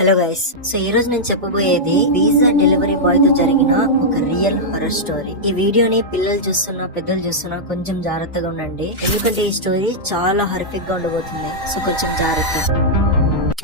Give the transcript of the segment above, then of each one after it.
Hello guys, so ఈ రోజు నేను చెప్పబోయేది పిజ్జా డెలివరీ బాయ్ తో జరిగిన ఒక రియల్ హర్రర్ స్టోరీ. ఈ వీడియోని పిల్లలు చూస్తున్నా పెద్దలు చూస్తున్నా కొంచెం జాగ్రత్తగా ఉండండి, ఎందుకంటే ఈ స్టోరీ చాలా హారిఫిక్ గా ఉండబోతుంది. సో కొంచెం జాగ్రత్త.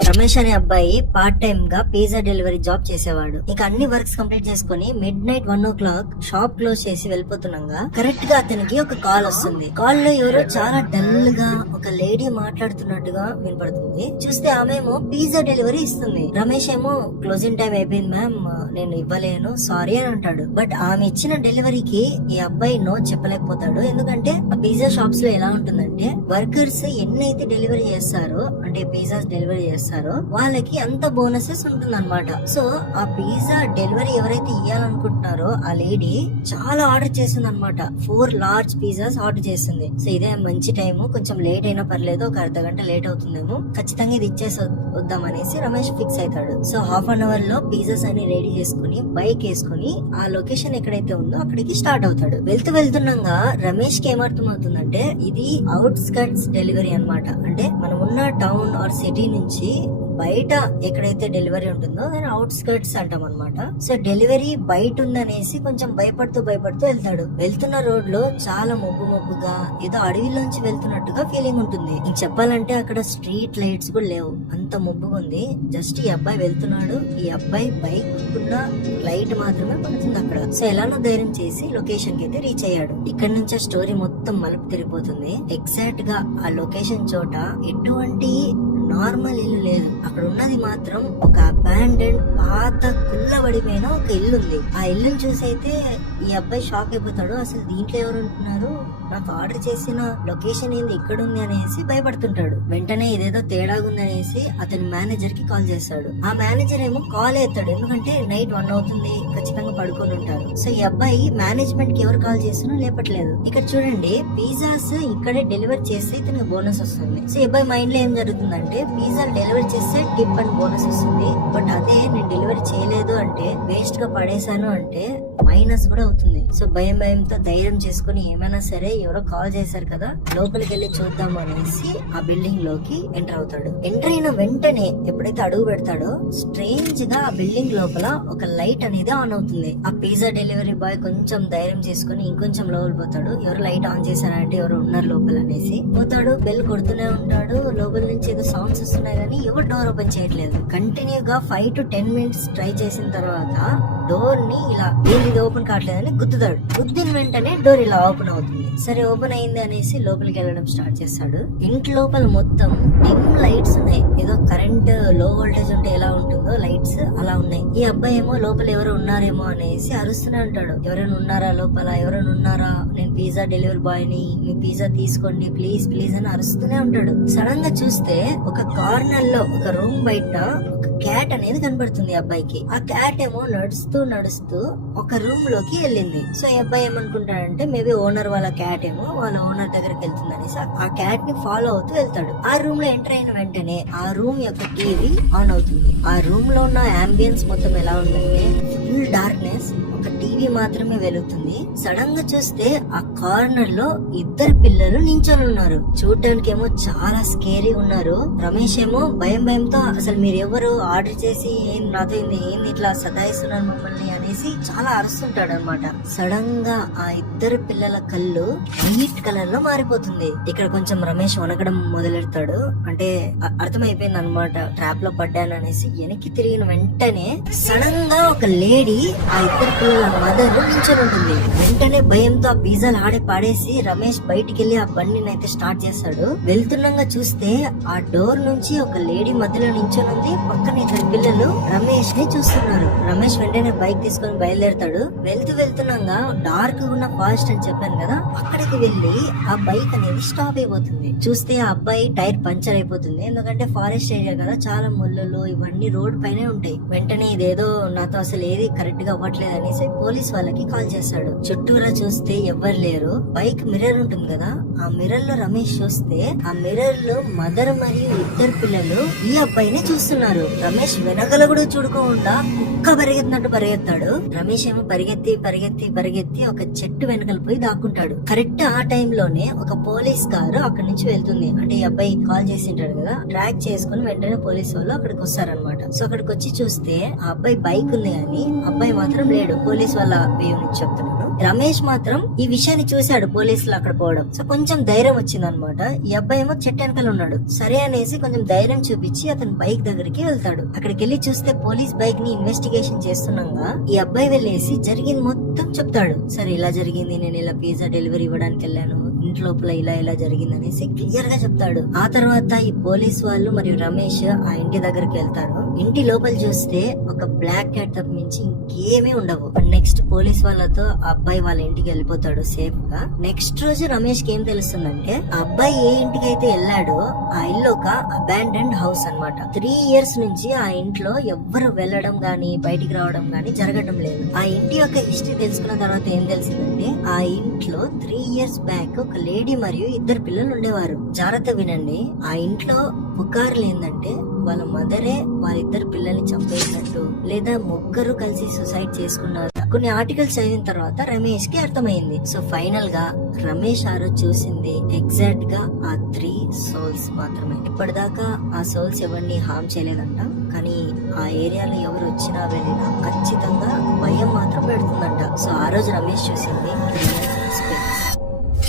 రమేష్ అనే అబ్బాయి పార్ట్ టైమ్ గా పిజ్జా డెలివరీ జాబ్ చేసేవాడు. ఇక అన్ని వర్క్స్ కంప్లీట్ చేసుకుని mid night 1 o'clock shop close చేసి వెళ్ళిపోతున్నాగా కరెక్ట్ గా అతనికి ఒక కాల్ వస్తుంది. కాల్ లో ఎవరో చాలా డల్ గా ఒక లేడీ మాట్లాడుతున్నట్టుగా వినపడుతుంది. చూస్తే ఆమె ఏమో పిజ్జా డెలివరీ ఇస్తుంది. రమేష్ ఏమో క్లోజింగ్ టైం అయిపోయింది మ్యామ్, నేను ఇవ్వలేను సారీ అని అంటాడు. బట్ ఆమె ఇచ్చిన డెలివరీకి ఈ అబ్బాయి నో చెప్పలేకపోతాడు. ఎందుకంటే ఆ పిజ్జా షాప్స్ లో ఎలా ఉంటుందంటే వర్కర్స్ ఎన్నైతే డెలివరీ చేస్తారో, అంటే పిజ్జాస్ డెలివరీ చేస్తారో వాళ్ళకి అంత బోనసెస్ ఉంటుంది అనమాట. సో ఆ పిజ్జా డెలివరీ ఎవరైతే ఇవ్వాలనుకుంటున్నారో ఆ లేడీ చాలా ఆర్డర్ చేసింది అనమాట. 4 large పిజ్జాస్ ఆర్డర్ చేసింది. సో ఇదే మంచి టైం, కొంచెం లేట్ అయినా పర్లేదు, ఒక అర్ధ గంట లేట్ అవుతుందేమో, ఖచ్చితంగా ఇది ఇచ్చేసి వద్దాం అనేసి రమేష్ ఫిక్స్ అవుతాడు. సో హాఫ్ అన్ అవర్ లో పిజ్జాస్ అన్ని రెడీ చేసుకుని బైక్ వేసుకుని ఆ లొకేషన్ ఎక్కడైతే ఉందో అక్కడికి స్టార్ట్ అవుతాడు. వెళ్తుండగా రమేష్ కి ఏమర్థం అవుతుందంటే ఇది అవుట్స్కట్స్ డెలివరీ అన్నమాట. అంటే మనం ఉన్న టౌన్ ఆర్ సిటీ నుంచి బయట ఎక్కడైతే డెలివరీ ఉంటుందో దాని అవుట్స్కర్ట్స్ అంటాం అనమాట. సో డెలివరీ బయట ఉందనేసి కొంచెం భయపడుతూ వెళ్తాడు. వెళ్తున్న రోడ్ లో చాలా మబ్బుగా ఏదో అడవిలోంచి వెళ్తున్నట్టుగా ఫీలింగ్ ఉంటుంది. ఇంక చెప్పాలంటే అక్కడ స్ట్రీట్ లైట్స్ కూడా లేవు, అంత మబ్బుగా ఉంది. జస్ట్ ఈ అబ్బాయి వెళ్తున్నాడు, ఈ అబ్బాయి బైక్ ఉన్న లైట్ మాత్రమే పడుతుంది అక్కడ. సో ఎలానో ధైర్యం చేసి లొకేషన్ కి అయితే రీచ్ అయ్యాడు. ఇక్కడ నుంచి స్టోరీ మొత్తం మలుపు తిరిగిపోతుంది. ఎగ్జాక్ట్ గా ఆ లొకేషన్ చోట ఎటువంటి నార్మల్ ఇల్లు లేదు. అక్కడ ఉన్నది మాత్రం ఒక అబాండెడ్ పాత కుల్లబడిపోయిన ఒక ఇల్లు ఉంది. ఆ ఇల్లుని చూసి అయితే ఈ అబ్బాయి షాక్ అయిపోతాడు. అసలు దీంట్లో ఎవరు ఉంటున్నారు, నాకు ఆర్డర్ చేసిన లొకేషన్ ఏంది ఇక్కడ ఉంది అనేసి భయపడుతుంటాడు. వెంటనే ఇదేదో తేడాగుంది అనేసి అతని మేనేజర్ కి కాల్ చేస్తాడు. ఆ మేనేజర్ ఏమో కాల్ ఎత్తాడు, ఎందుకంటే నైట్ 1 అవుతుంది, ఖచ్చితంగా పడుకొని ఉంటారు. సో ఈ అబ్బాయి మేనేజ్మెంట్ కి ఎవరు కాల్ చేస్తున్నా లేపట్లేదు. ఇక్కడ చూడండి, పిజ్జాస్ ఇక్కడే డెలివరీ చేస్తే ఇతనికి బోనస్ వస్తుంది. సో ఈ అబ్బాయి మైండ్ లో ఏం జరుగుతుందంటే పిజ్జా డెలివరీ చేస్తే టిప్ అండ్ బోనస్ వస్తుంది. బట్ అదే నేను డెలివరీ చేయలేదు అంటే, వేస్ట్ గా పడేశాను అంటే మైనస్ కూడా అవుతుంది. సో భయంతో ధైర్యం చేసుకుని ఏమైనా సరే ఎవరో కాల్ చేశారు కదా, లోపలికి వెళ్ళి చూద్దాం అనేసి ఆ బిల్డింగ్ లోకి ఎంటర్ అవుతాడు. ఎంటర్ అయిన వెంటనే ఎప్పుడైతే అడుగు పెడతాడో స్ట్రేంజ్ గా ఆ బిల్డింగ్ లోపల ఒక లైట్ అనేది ఆన్ అవుతుంది. ఆ పిజ్జా డెలివరీ బాయ్ కొంచెం ధైర్యం చేసుకుని ఇంకొంచెం లోపల పోతాడు. ఎవరు లైట్ ఆన్ చేశారంటే ఎవరు ఉన్నారు లోపల అనేసి పోతాడు. బెల్ కొడుతూనే ఉంటాడు. లోపల నుంచి ఏదో సౌండ్స్ వస్తున్నాయి కానీ ఎవరు డోర్ ఓపెన్ చేయట్లేదు. కంటిన్యూగా 5 to 10 minutes ట్రై చేసిన తర్వాత డోర్ ని ఇలా ఇది ఓపెన్ కావట్లేదని గుద్దుతాడు. గుద్దిన వెంటనే డోర్ ఇలా ఓపెన్ అవుతుంది. సరే ఓపెన్ అయింది అనేసి లోపలికి వెళ్ళడం స్టార్ట్ చేస్తాడు. ఇంటి లోపల మొత్తం డిమ్ లైట్స్ ఉన్నాయి. ఏదో కరెంట్ లో వోల్టేజ్ ఉంటే ఎలా ఉంటుందో లైట్స్ అలా ఉన్నాయి. ఈ అబ్బాయి ఏమో లోపల ఎవరు ఉన్నారేమో అనేసి అరుస్తూనే ఉంటాడు. ఎవరైనా ఉన్నారా లోపల, ఎవరైనా ఉన్నారా, నేను పిజ్జా డెలివరీ బాయ్ ని, మీ పిజ్జా తీసుకోండి ప్లీజ్ ప్లీజ్ అని అరుస్తూనే ఉంటాడు. సడన్ గా చూస్తే ఒక కార్నర్ లో ఒక రూమ్ బయట ఒక క్యాట్ అనేది కనబడుతుంది అబ్బాయికి. ఆ క్యాట్ ఏమో నడుస్తూ ఒక రూమ్ లోకి వెళ్ళింది. సో ఈ అబ్బాయి ఏమనుకుంటాడంటే మేబీ ఓనర్ వాళ్ళ క్యాట్ ఏమో వాళ్ళ ఓనర్ దగ్గరికి వెళ్తుంది అనేసి ఆ క్యాట్ ని ఫాలో అవుతూ వెళ్తాడు. ఆ రూమ్ లో ఎంటర్ అయిన వెంటనే ఆ రూమ్ యొక్క టీవీ ఆన్ అవుతుంది. ఆ రూమ్ లో ఉన్న అంబియన్స్ మొత్తం ఎలా ఉందంటే ఫుల్ డార్క్నెస్, ఒక టీవీ మాత్రమే వెలుగుతుంది. సడన్ గా చూస్తే ఆ కార్నర్ లో 2 పిల్లలు నించొని ఉన్నారు. చూడటానికి ఏమో చాలా స్కేరీ ఉన్నారు. రమేష్ ఏమో భయంతో అసలు మీరు ఎవరు, ఆర్డర్ చేసి ఏం నాతో ఏంది ఇట్లా సతాయిస్తున్నారు మమ్మల్ని అనేసి చాలా అరుస్తుంటాడు అనమాట. సడన్ గా ఆ 2 పిల్లల కళ్ళు వైట్ కలర్ లో మారిపోతుంది. ఇక్కడ కొంచెం రమేష్ వనకడం మొదలెడతాడు. అంటే అర్థమైపోయింది అనమాట, ట్రాప్ లో పడ్డాను అనేసి. వెనక్కి తిరిగిన వెంటనే సడన్ గా ఒక లేడీ ఆ 2 పిల్లల మదర్ నించొని ఉంటుంది. వెంటనే భయంతో ఆ పిజ్జాలు పాడేసి రమేష్ బయటికి వెళ్లి ఆ బండిని అయితే స్టార్ట్ చేస్తాడు. వెళ్తుండగా చూస్తే ఆ డోర్ నుంచి ఒక లేడీ మధ్యలో నించొని ఉంది. పక్కన 2 పిల్లలు రమేష్ ని చూస్తున్నారు. రమేష్ వెంటనే బైక్ తీసుకొని బయలుదేరతాడు. వెళ్తుండగా డార్క్ ఉన్న ఫాస్ట్ అని చెప్పాను కదా, అక్కడికి వెళ్లి ఆ బైక్ అనేది స్టాప్ అయిపోతుంది. చూస్తే ఆ అబ్బాయి టైర్ పంచర్ అయిపోతుంది. ఎందుకంటే ఫారెస్ట్ ఏరియా కదా, చాలా ముళ్ళలు ఇవన్నీ రోడ్ పైనే ఉంటాయి. వెంటనే ఇదేదో నాతో అసలు ఏది కరెక్ట్ గా అవ్వట్లేదు అనేసి అనేసి పోలీస్ వాళ్ళకి కాల్ చేస్తాడు. చుట్టూరా చూస్తే ఎవ్వరు లేరు. బైక్ మిర్రర్ ఉంటుంది కదా, ఆ మిర్రర్ లో రమేష్ చూస్తే ఆ మిర్రర్ లో మదర్ మరియు ఇద్దరు పిల్లలు ఈ అబ్బాయిని చూస్తున్నారు. రమేష్ వెనకల కూడా చూడుకోకుండా కుక్క పరిగెత్తినట్టు పరిగెత్తాడు. రమేష్ ఏమో పరిగెత్తి ఒక చెట్టు వెనకలు పోయి దాక్కుంటాడు. కరెక్ట్ ఆ టైంలోనే ఒక పోలీస్ కారు అక్కడి నుంచి వెళ్తుంది. అంటే ఈ అబ్బాయి కాల్ చేసి ఉంటాడు కదా, ట్రాక్ చేసుకుని వెంటనే పోలీస్ వాళ్ళు అక్కడికి వస్తారనమాట. సో అక్కడికి వచ్చి చూస్తే ఆ అబ్బాయి బైక్ ఉంది కానీ అబ్బాయి మాత్రం లేడు. పోలీస్ వాళ్ళ వేవ్ నుంచి చెప్తున్నాడు. రమేష్ మాత్రం ఈ విషయాన్ని చూశాడు పోలీసులు అక్కడ పోవడం. సో కొంచెం ధైర్యం వచ్చింది అనమాట. ఈ అబ్బాయి ఏమో చెట్టు వెనకాల ఉన్నాడు. సరే అనేసి కొంచెం ధైర్యం చూపించి అతను బైక్ దగ్గరికి వెళ్తాడు. అక్కడికి వెళ్లి చూస్తే పోలీస్ బైక్ ని ఇన్వెస్టిగేషన్ చేస్తున్నాగా ఈ అబ్బాయి వెళ్ళేసి జరిగింది మొత్తం చెప్తాడు. సరే ఇలా జరిగింది, నేను ఇలా పిజ్జా డెలివరీ ఇవ్వడానికి వెళ్ళాను, ఇంట్లోపల ఇలా జరిగింది అనేసి క్లియర్ గా చెప్తాడు. ఆ తర్వాత ఈ పోలీస్ వాళ్ళు మరియు రమేష్ ఆ ఇంటి దగ్గరికి వెళ్తారు. ఇంటి లోపల చూస్తే ఒక బ్లాక్ క్యాట్ తప్పించి ఇంకేమీ ఉండవు. నెక్స్ట్ పోలీస్ వాళ్ళతో ఆ అబ్బాయి వాళ్ళ ఇంటికి వెళ్ళిపోతాడు సేఫ్ గా. నెక్స్ట్ రోజు రమేష్ కి ఏం తెలుస్తుందంటే ఆ అబ్బాయి ఏ ఇంటికి అయితే వెళ్ళాడో ఆ ఇల్లు ఒక అబాండెండ్ హౌస్ అన్నమాట. 3 years నుంచి ఆ ఇంట్లో ఎవ్వరు వెళ్ళడం గానీ బయటికి రావడం గానీ జరగడం లేదు. ఆ ఇంటి యొక్క హిస్టరీ తెలుసుకున్న తర్వాత ఏం తెలిసిందంటే ఆ ఇంట్లో 3 years బ్యాక్ ఒక లేడీ మరియు 2 పిల్లలు ఉండేవారు. జాగ్రత్త వినండి. ఆ ఇంట్లో పుకార్లు ఏంటంటే వాళ్ళ మదరే వాళ్ళిద్దరు పిల్లల్ని చంపేసినట్టు లేదా ముగ్గురు కలిసి సూసైడ్ చేసుకున్నారు. కొన్ని ఆర్టికల్స్ చదివిన తర్వాత రమేష్ కి అర్థమైంది. సో ఫైనల్ గా రమేష్ ఆ రోజు చూసింది ఎగ్జాక్ట్ గా ఆ 3 souls మాత్రమే. ఇప్పటిదాకా ఆ సోల్స్ ఎవరిని హార్మ్ చేయలేదంట. కానీ ఆ ఏరియాలో ఎవరు వచ్చినా వెళ్ళినా ఖచ్చితంగా భయం మాత్రం పెడుతుందంట. సో ఆ రోజు రమేష్ చూసింది.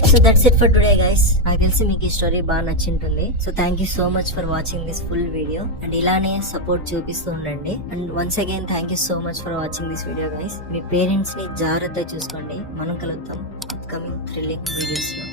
So that's it for today guys. నాకు తెలిసి మీకు ఈ స్టోరీ బాగా నచ్చింటుంది. So thank you so much for watching this full video and ఇలానే సపోర్ట్ చూపిస్తూ ఉండండి. And once again thank you so much for watching this video guys. మీ పేరెంట్స్ ని జాగ్రత్తగా చూసుకోండి. మనం కలుద్దాం అప్కమింగ్ థ్రిల్లింగ్ వీడియోస్ లో.